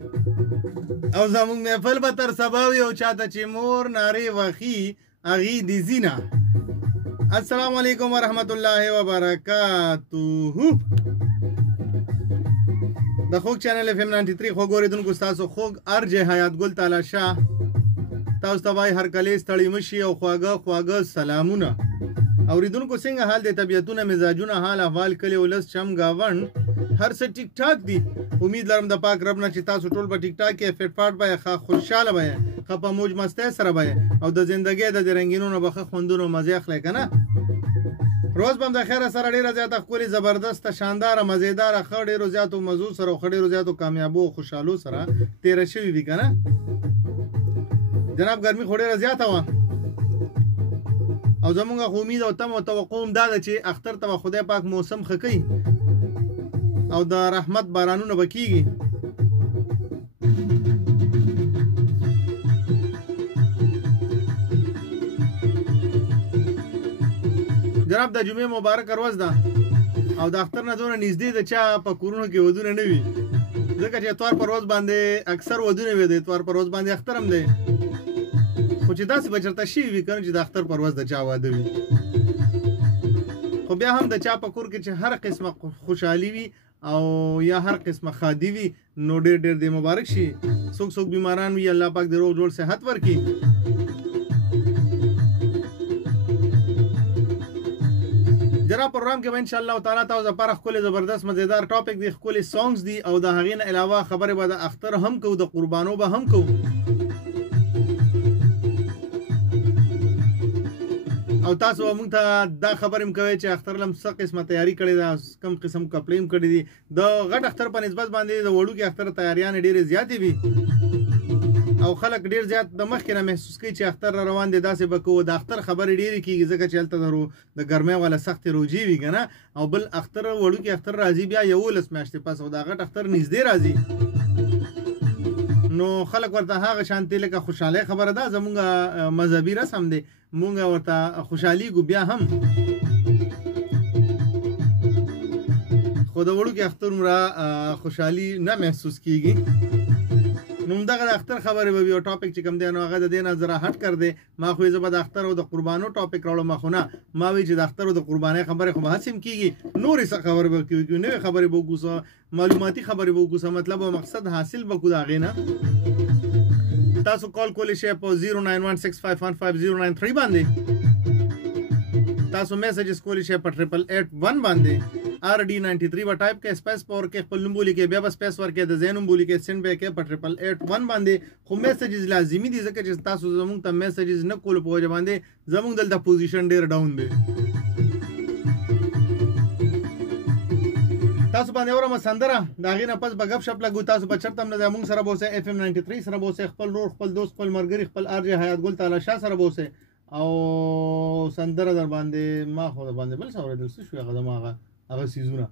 او زمونږ محفل به تر سبا وي او چاته چې مور نارې وخي هغې دې ځینه. السلام علیکم ورحمت الله وبرکاتہ. د خوږ چینل FM 93 خوږ اورېدونکو ستاسو خوږ ارجه حیات ګل تعالی شاه تاسو ته وایي هرکلی ستړي مشي او خواږه سلامونه. اوریدونکو څنګه حال دی؟ طبیعتونه، مزاجونه، حال احوال، کلی ولس، چم گاون هر څه ټیک ټاک دي. امید لرم د پاک رب نه چې تاسو ټول به ټیک ټاک کې فټ فاټ به ښه خوشاله به ښه په موج مستی سره به او د ژوندګۍ د رنګینونو به ښه خوندونو مزې اخلئ که نه. روز به هم د خیره سره ډېره زیاته ښکلې زبردسته شانداره مزېداره ښه ډېرو زیاتو مزو سره او ښه ډېرو زیاتو کامیابو او خوشحالو سره تېره شوې وي که نه. جناب ګرمي خو ډېره زیاته وه او زمونږ خو امید او تم او توقع هم دا ده چې اختر ته به خدای پاک موسم ښه کوي او د رحمت بارانونه به کېږي. جناب د جمعې مبارک ورځ ده او د اختر نه دونه نږدې ده چا په کورونو کې ودونه نه وي، ځکه چې اتوار پر ورځ باندې اکثر ودونه وي، د اتوار پر ورځ باندې اختر هم دی، خو چې داسې به چېرته شوي وي که نه چې د اختر پر ورځ د چا واده وي. خو بیا هم د چا په کور کې چې هر قسمه خوشحالي وي او یا هر قسمه خادي وي نو ډېر ډېر دې مبارک شي. څوک بیماران وي الله پاک دې روغ جوړ صحت ورکړي. جناب پروګرام کې به انشاءالله تعالی تاسو لپاره ښکلې زبردست مزېدار ټاپک دی، ښکلې سانګز دي او د هغې نه علاوه خبرې به د اختر هم کوو، د قربانو به هم کوو او تاسو به موږ ته دا خبرې هم کوئ چې اختر له څه قسمه تیاري کړې ده، کم قسم کپړې هم کړي دي. د غټ اختر په نسبت باندې د وړوکي اختر تیاریانې ډېرې زیاتې وي او خلک ډېر زیات د مخکې نه محسوس کوي چې اختر را روان دی، داسې به کوو. د اختر خبرې ډېرې کېږي ځکه چې هلته د ګرمۍ والا سختې روجې وي که نه، او بل اختر وړوکي اختر راځي بیا 11 میاشتې پس او دا غټ اختر نږدې راځي نو خلک ورته هغه شانتې لکه خوشحالۍ خبره ده، زمونږ مذهبي رسم دی، مونږ ورته خوشحالېږو بیا هم، خو د وړوکي اختر عمره خوشحالي نه محسوس کېږي. نو همدغه د اختر خبرې به وي او ټاپک چې کوم دی نو هغه د دې نه ذره هټ کر دی. ما خو یې زه به د اختر او د قربانو ټاپک راوړم، خو نه ما وایي چې د اختر او د قربانۍ خبرې خو به هسې هم کېږي، نورې څه خبرې به کېږي، نوې خبرې به وکړو، معلوماتي خبرې به وکړو، مطلب او مقصد حاصل به کړو د هغې نه. تاسو کال کولی شئ په 09165155093 باندې، تاسو میسیجز کولی شئ په 8881 باندې RD93 به ټایپ کې سپیس پاور کې خپل نوم بولی کې بیا به سپیس ورکې د ځای نوم بولی کې سینډ به کې په 8881 باندې. خو میسیجز لازمي دي ځکه چې تاسو زموږ ته میسیجز نه کولو په وجه باندې زموږ دلته پوزیشن ډېر ډاون دی. تاسو باندې اورم سندره د هغې نه پس به گپ شپ لګو. تاسو به چېرته هم نه دی موږ سره به اوسئ FM 93 سره به اوسئ، خپل رور، خپل دوست، خپل ملګري، خپل ارجه حیات ګل تعالی شاه سره به اوسئ او سندره در باندې ما خو در باندې بل څه اورېدل څه شو هغه زما هغه څیزونه